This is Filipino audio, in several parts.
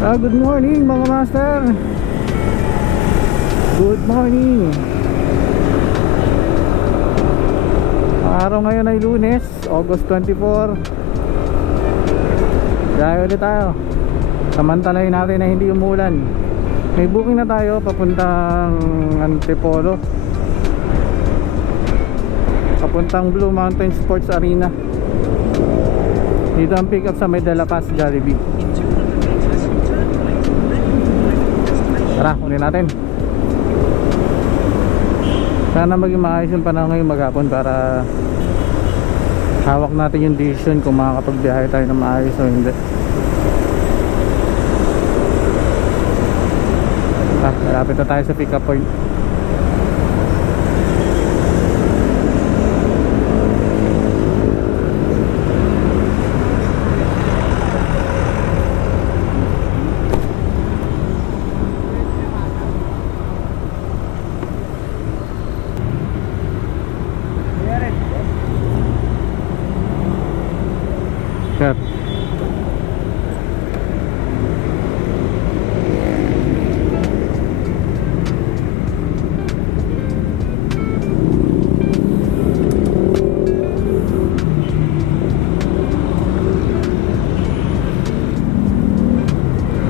Good morning mga master. Good morning. Ang araw ngayon ay Lunes, August 24. Dahil ulit tayo. Samantalahin natin na hindi umulan. May booking na tayo papuntang Antipolo, papuntang Blue Mountain Sports Arena. Dito ang pick up sa May de la Paz, Jollibee. Tara, kunin natin. Sana maging maayos yung panahon ngayong maghapon para hawak natin yung decision kung makakapagbiyahe tayo na maayos o hindi. Malapit na tayo sa pick up point. Sir.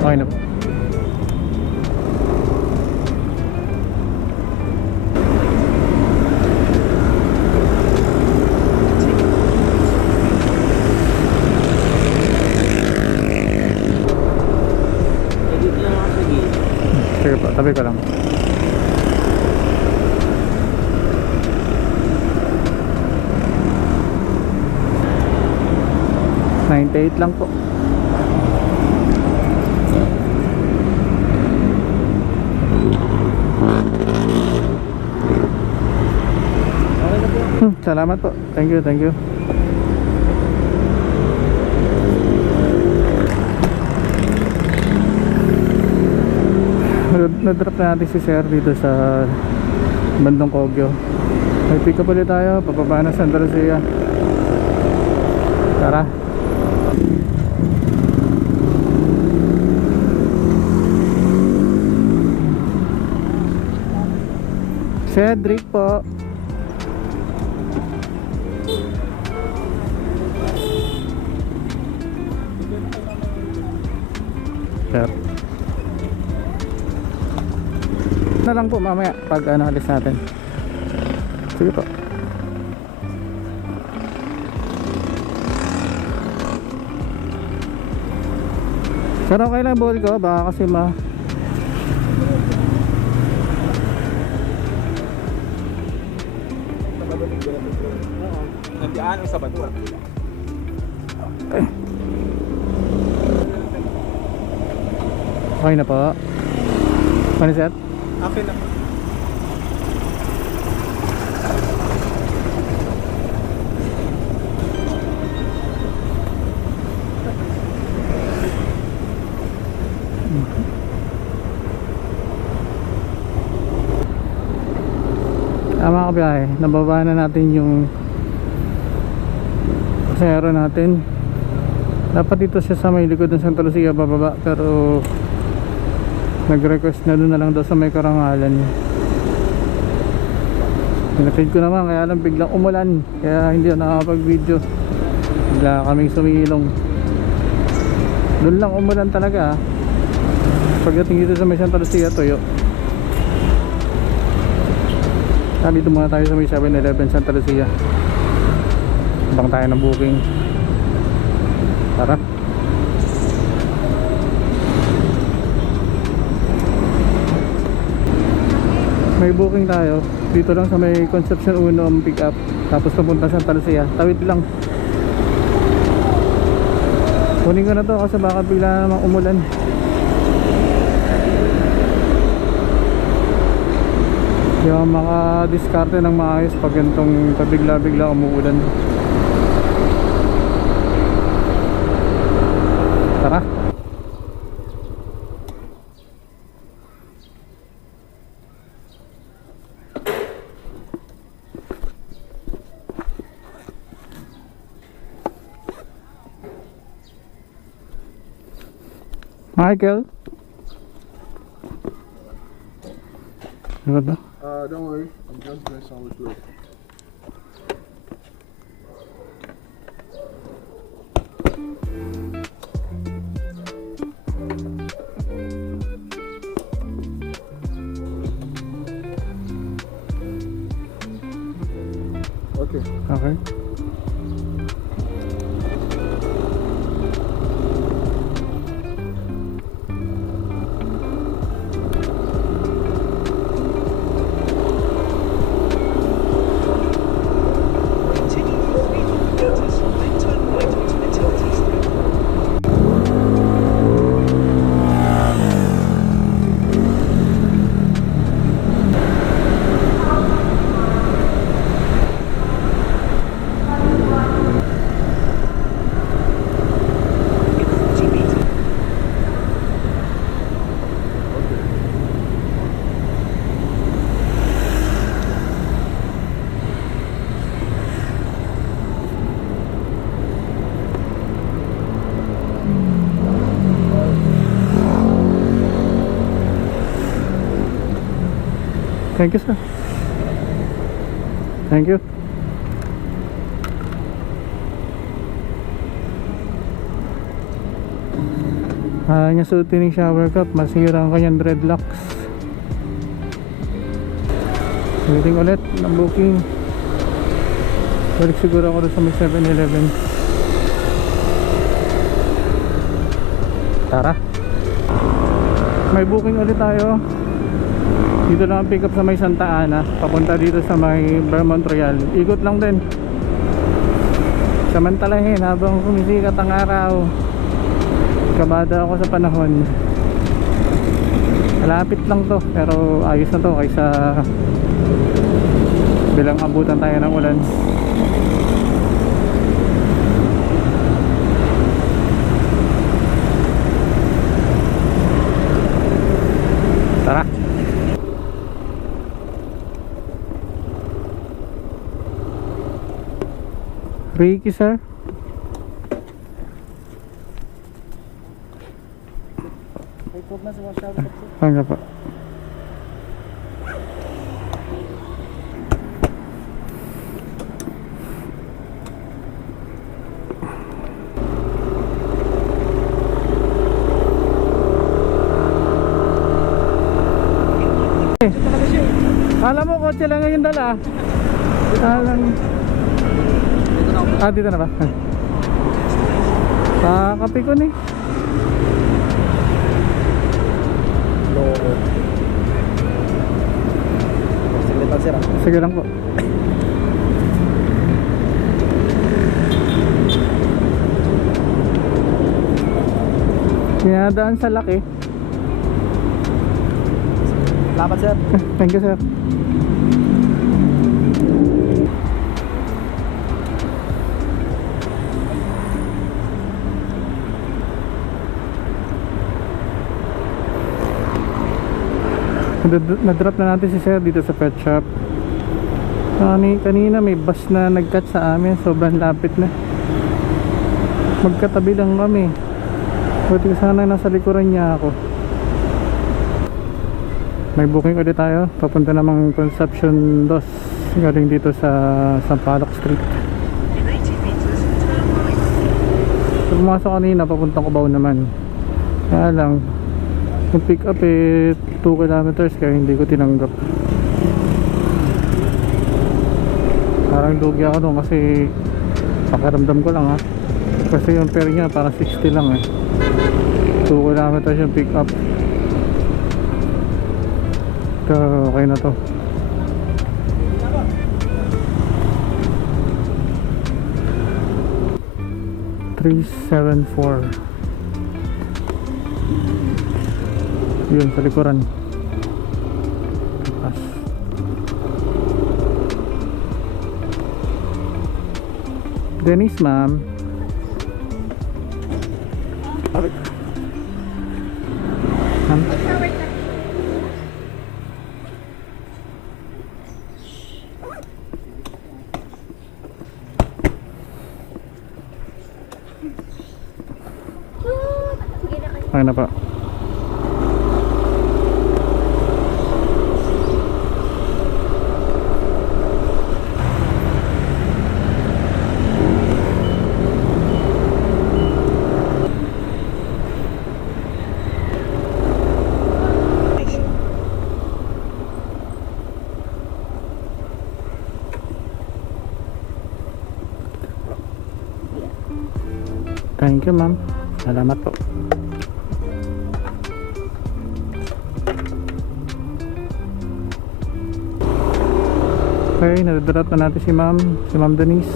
Okay na po. Sige po, tabi ko lang. $98 lang po. Salamat po. Thank you, thank you. Na-drop na natin si Sir dito sa bandong Kogyo. May pick up ulit tayo, papaba na Santa Lucia. Tara. Cedric po. Sir. Na lang po mamaya pag alis natin. Sige po. Sir, okay lang ball ko, baka kasi nandiyan ang Sabado. Okay na po. Ano set? Okay na po. Mga kabiyahe, nababa na natin yung pasahero natin. Dapat dito siya sa may likod ng Santa Lucia bababa, pero nag-request na doon na lang daw sa may Karangalan. Pinatid ko naman, kaya lang biglang umulan, kaya hindi ako nakakapag-video. Bigla kaming sumilong. Doon lang umulan talaga. Pagdating dito sa may Santa Lucia, tuyo. Dito muna tayo sa may 7-Eleven Santa Lucia. Abang tayo ng booking. Tara. May booking tayo dito lang sa may Concepcion 1 ang pick up, tapos papunta Santa Lucia. Tawid lang. Kunin ko na to kasi baka bigla namang umulan. Hindi ako makadiskarte ng maayos pag ganitong pabigla-bigla umuulan. Tara. Michael? Ano ba? Don't worry. I'm just doing some with load. Okay. Okay. Thank you, sir. Thank you. Niya suotin yung shower cup, masira ang kanyang dreadlocks. Waiting ulit ng booking. Balik siguro ako doon sa may 7-Eleven. Tara. May booking ulit tayo. Dito lang ang pick up sa may Santa Ana, papunta dito sa may Vermont Royal. Ikot lang din. Samantalahin habang sumisikat ang araw. Kabada ako sa panahon. Malapit lang to, pero ayos na to kaysa bilang abutan tayo ng ulan. Tara. Ricky, sir. Ano pa? Alam mo, kotse lang ngayon dala. Dito na ba? Kape ko ni. Sige lang po. Pinadaan sa laki. Salamat, sir. Thank you, sir. Na-drop na natin si sir dito sa pet shop. Kanina may bus na nag-cut sa amin. Sobrang lapit na. Magkatabi lang kami. Buti sana nasa likuran niya ako. May booking ulit tayo. Papunta namang Concepcion 2. Galing dito sa Sampaloc Street. So, pumasok kanina, papuntang Cubao naman. Kaya lang, yung pick up 2 kilometers, kaya hindi ko tinanggap. Parang lugi ako doon kasi pakiramdam ko lang, ha. Kasi yung fare niya parang 60 lang, 2 kilometers yung pick up. So okay na to. $374. Yun sa likuran. Tapas. Dennis, ma'am. Ma'am. Okay na pa. Thank you, ma'am. Salamat po. Okay, nadadrop na natin si Ma'am Denise.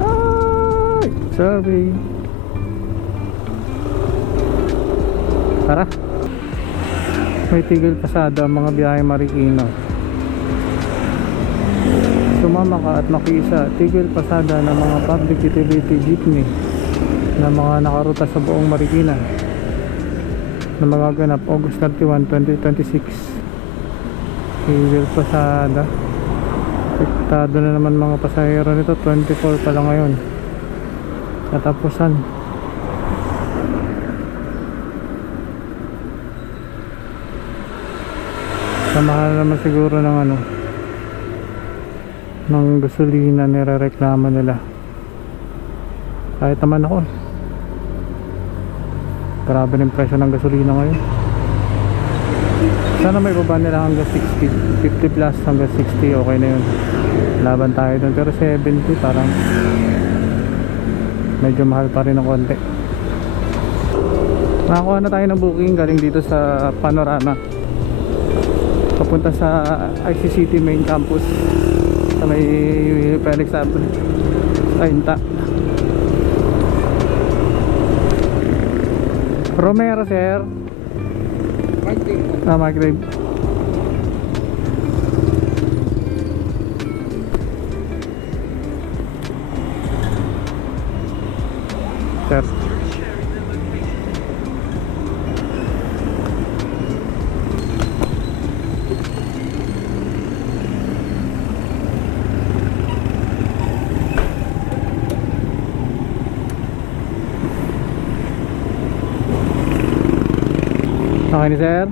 Ay, sorry. Tara. May tigil pasada ang mga biyahe Marikina. Sumama ka at makisa tigil pasada ng mga public utility jeepney na mga nakaruta sa buong Marikina na magaganap August 31, 2026. Tigil pasada. Apektado na naman mga pasahero nito. 24 pa lang ngayon. Katapusan. Sa mahal naman siguro ng ng gasolina nirereklamo nila. Kahit naman ako, grabe ng presyo ng gasolina ngayon. Sana may baba nila hanggang 60, 50 plus hanggang 60, okay na yun. Laban tayo dun. Pero 70 parang medyo mahal pa rin ng konti. Nakakuha na tayo ng booking galing dito sa Panorama papunta sa ICCT main campus sa may Felix Avenue sa Inta. Romero, sir. Mike Dave. Sir. Okay ni sir?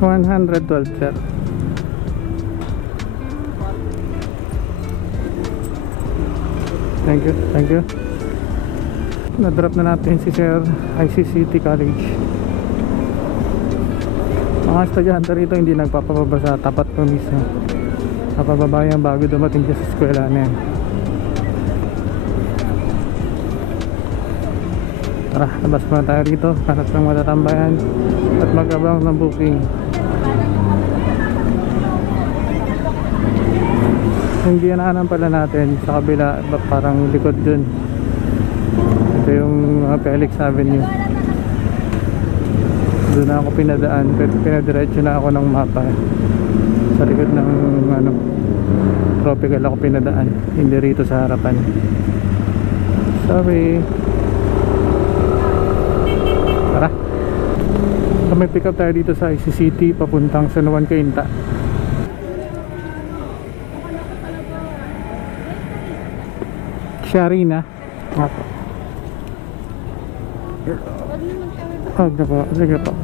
$112, sir. Thank you, thank you. Na-drop na natin si Sir ICCT College. Mga estudyante rito hindi nagpapababa sa tapat po mismo. Napababa yan bago dumating siya sa eskwela na yan. Tara, labas muna tayo rito. Hanap ng matatambayan at mag-abang ng booking. Yung ginaanan pala natin sa kabila, parang likod dun. Ito yung Felix Avenue. Doon na ako pinadaan, pinadiretso na ako ng mapa. Sa likod ng tropical ako pinadaan, hindi rito sa harapan. Sorry. Tara. So may pick up tayo dito sa ICCT papuntang San Juan Cainta. Sharina. Apo. Huwag na po. Sige po.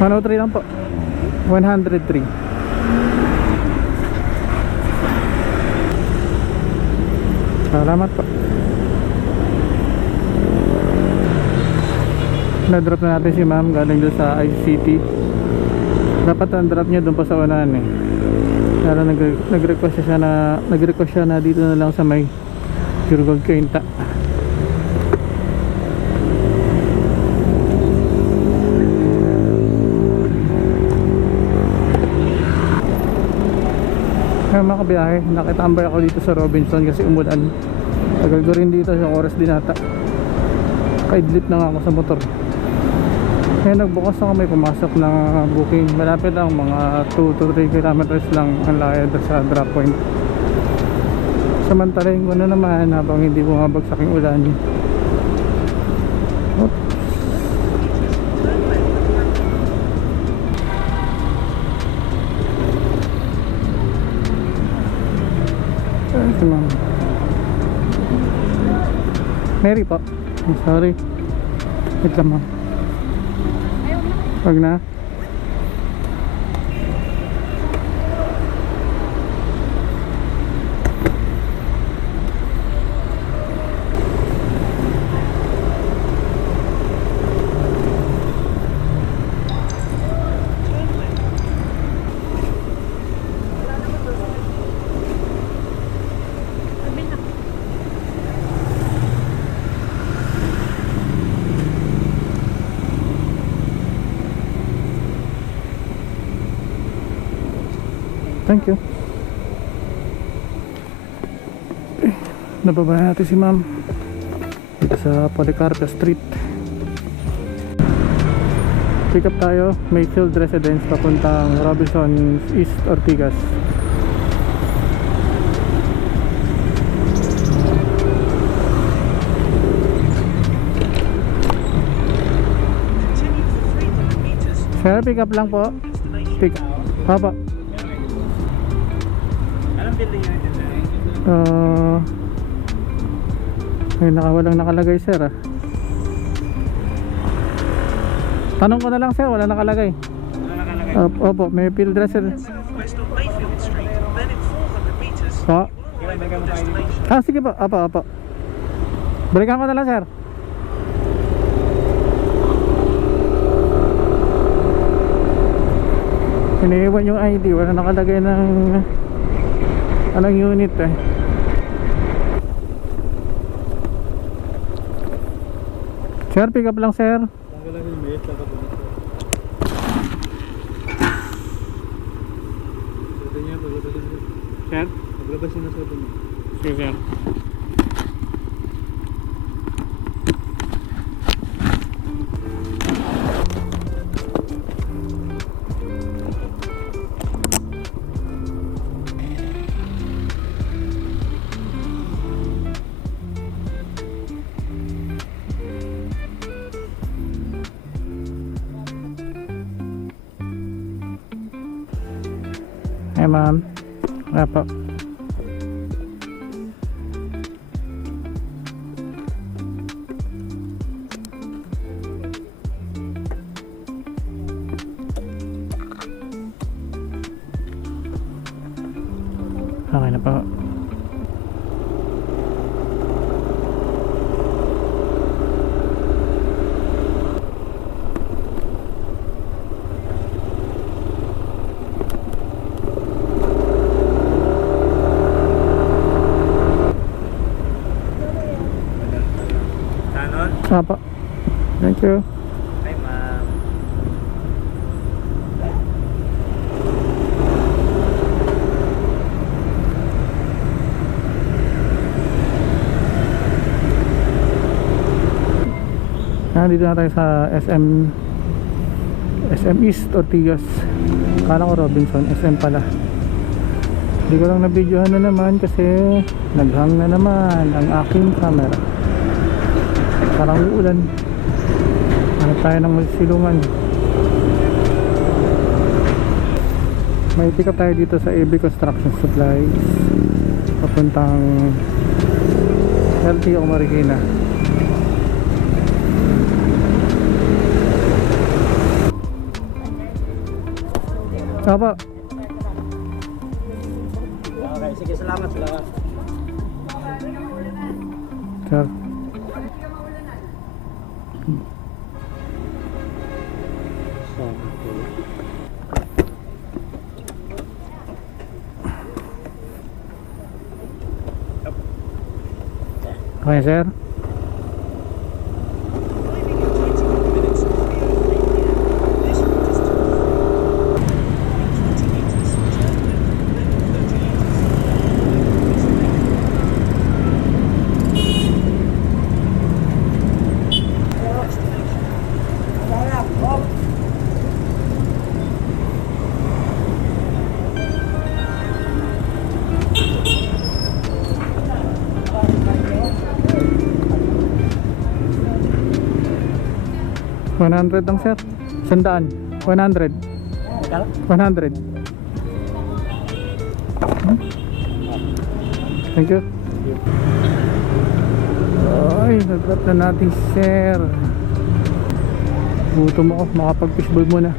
$103 lang po. 103. Salamat po. Na-drop na natin si ma'am galing doon sa ICT. Dapat ang drop niya doon pa sa unahan eh. Pero nag-request siya na dito na lang sa may Pure gold kainta. Kaya mga kabiyahe, nakitambay ako dito sa Robinson kasi umulan. Tagal ko rin dito sa oras din ata. Kaidlip na nga ako sa motor. Kaya nagbukas ako, may pumasok na booking. Malapit lang, mga 2 to 3 kilometers lang ang layad sa drop point. Samantalahin ko na naman habang hindi bumabagsak yung ulan. Oops. Si ma'am Mary po. I'm sorry. Wait lang ma'am. Wag na. Thank you. Nababa natin si ma'am dito sa Policarpio Street. Pick up tayo, Mayfield Residence papuntang Robinson East Ortigas. Sir, pick up lang po. Pick up. Papa. Ay, walang nakalagay sir ah. Tanong ko na lang sir, wala nakalagay. Opo, may field residence. Po? Sige po, opo. Balikan ko na lang sir. Iniiwan yung ID, wala nakalagay ng anong unit eh. Sir, pick up lang sir. Sir? Paglabas yun na sa ito. Sige sir. Hey ma'am. Apa? Okay na po. Apa? Thank you. Hi ma'am. Dito na tayo sa SM East Ortigas. Kala ko Robinson, SM pala. Hindi ko lang na-videohan na naman kasi naghang na naman ang aking camera. Parang uulan. Hanap tayo ng silungan. May pick up tayo dito sa AB Construction Supplies papuntang LTO Marikina. Apa? Okay, sige, salamat. Sir. Okay, sir. $100 lang, sir. 100. 100. 100. Thank you. Ay, nag-drop na natin, sir. Gutom ako, makapag-fishbowl muna.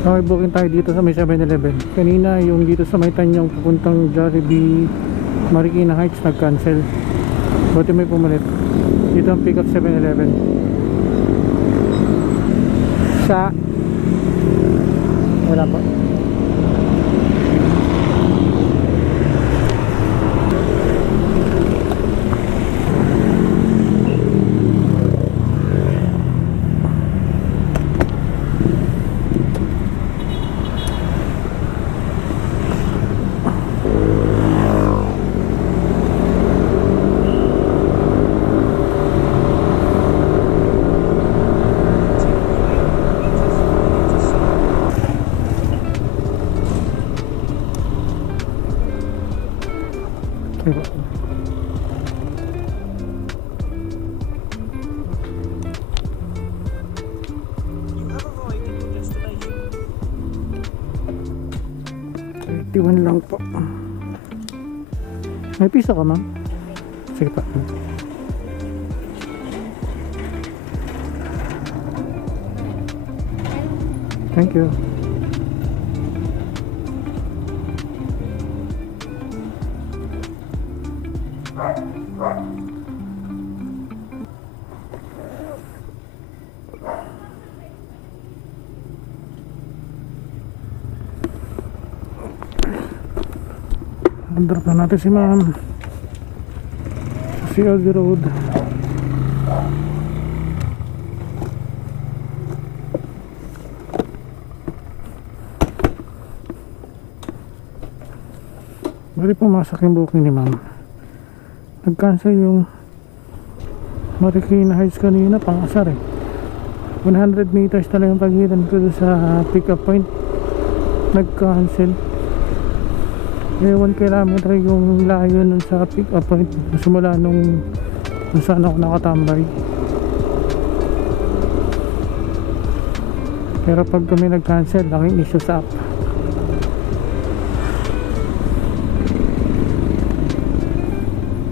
Okay, booking tayo dito sa may 7-Eleven. Kanina yung dito sa may Tanyang papuntang Jollibee Marikina Heights nag-cancel. Buti may pumalit. Dito ang pick up 7-Eleven. Sa wala pa. Okay. You have arrived at your destination. 31 lang po. May piso ka, ma'am? Sige pa. Thank you. Drop na natin si ma'am sa CLD Road. Bali pumasok yung booking ni ma'am. Nag-cancel yung Marikina Heights kanina, pang-asar eh. 100 meters na lang yung pagitan ko sa pick up point. Nag-cancel. 1 kilometer yung layo nun sa pick up point simula nung saan ako nakatambay. Pero pag kami nag-cancel, laking issue sa app.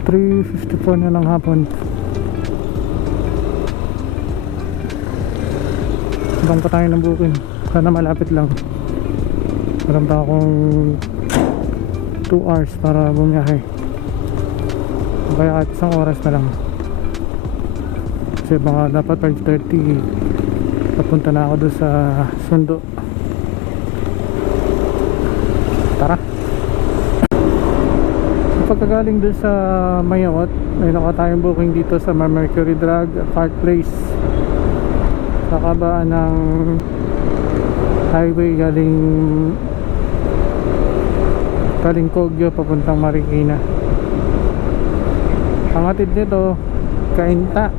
$3.54 na lang hapon. Ibang pa tayo ng booking. Sana malapit lang. Meron pa akong 2 hours para bumiyahe. Kaya kahit isang oras na lang. Kasi baka dapat 5:30 papunta na ako doon sa Sundo. Tara. Pagkagaling doon sa Mayawat, may naka tayong booking dito sa Mercury Drug Park Place. Sa kabaan ng highway galing Kogyo papuntang Marikina. Ang hatid nito Kainta.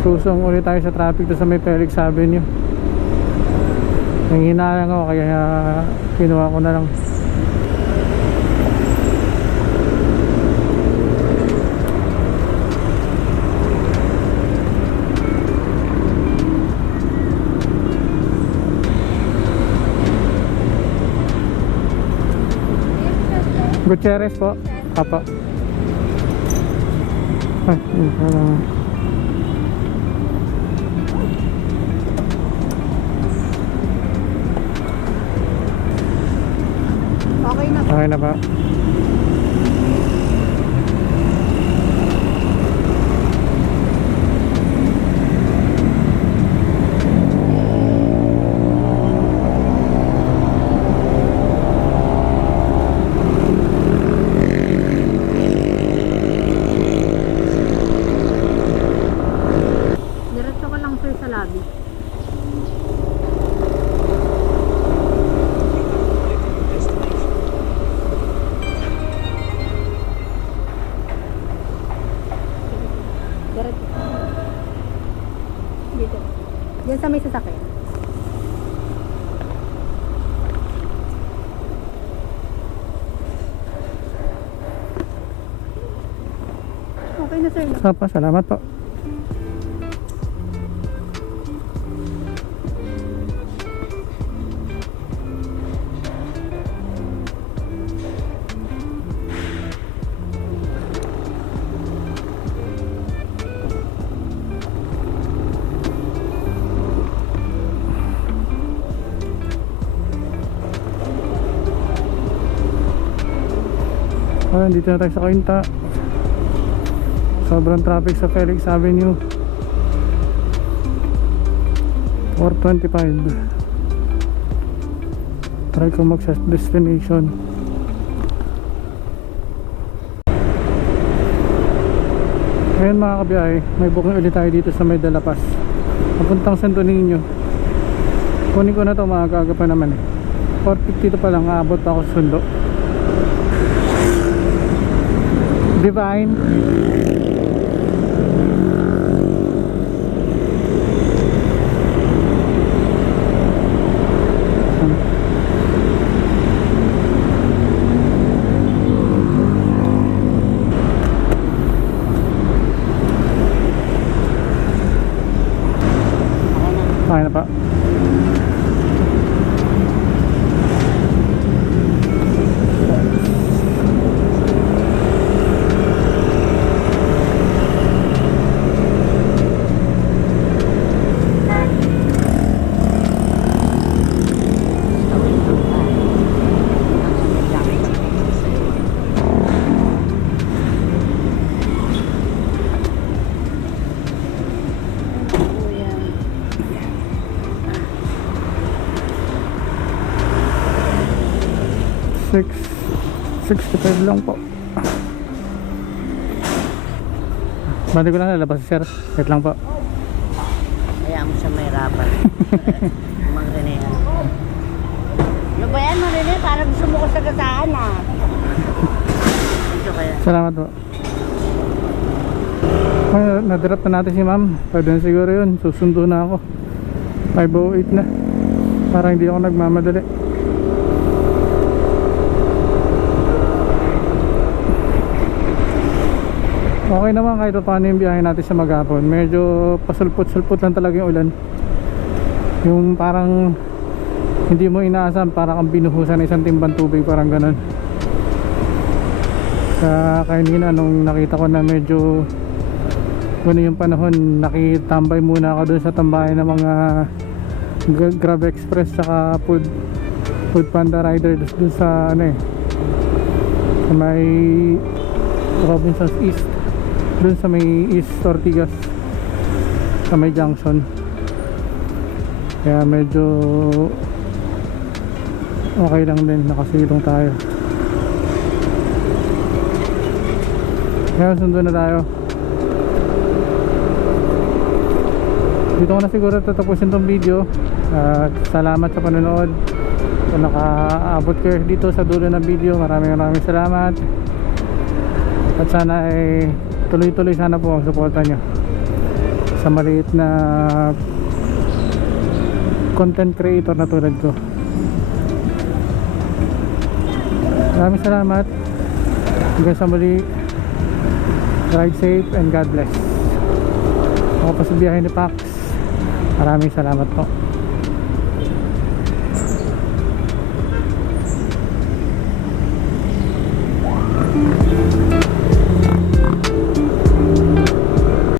Susong ulit tayo sa traffic doon sa may Felix Avenue. Nanghinayang ako kaya kinuha ko na lang. Gutierrez po. Apa. Ay, Okay na. okay na ba? basta may sasakyan. Okay na sir. Papa, salamat po. Ayun, dito na tayo sa Cainta. Sobrang traffic sa Felix Avenue. 4:25. Try ko mag-set destination. Ngayon mga kabiyahe, may booking ulit tayo dito sa May de la Paz, papuntang Santo Niño. Kunin ko na to, maaga pa naman eh. 4:52 pa lang, aabot pa ako sa sundo. Divine. Okay na pa. Six 65 lang po. Bali ko lang lalabas sir. Wait lang po. Kaya mo siya mahirapan. Mang Rene. Ano ba yan, Mang Rene? Parang gusto mo ko sa gasaan ah. Ito kaya. Salamat po. Ay, nadirap na natin si ma'am. Pwede na siguro yun. Susundo na ako. 5:08 na. Parang hindi ako nagmamadali. Okay naman kahit paano yung biyahe natin sa maghapon. Medyo pasulpot-sulpot lang talaga yung ulan. Yung parang hindi mo inaasahan, parang kang binuhusan ng isang timbang tubig, parang ganun. Sa kanina nung nakita ko na medyo ano yung panahon, nakitambay muna ako doon sa tambayan ng mga Grab Express saka Food Panda Rider doon sa ano eh, sa may Robinsons East, doon sa may East Ortigas, sa may junction. Kaya medyo okay lang din, nakasilong tayo. Kaya sundo na tayo. Dito ko na siguro tatapusin tong video. At salamat sa panonood. Kung nakaabot kayo dito sa dulo ng video, maraming salamat. At sana ay tuloy-tuloy sana po ang suporta nyo sa maliit na content creator na tulad ko. Maraming salamat. Hanggang sa muli, ride safe and God bless. Ako pa sa biyahe ni Pax. Maraming salamat po.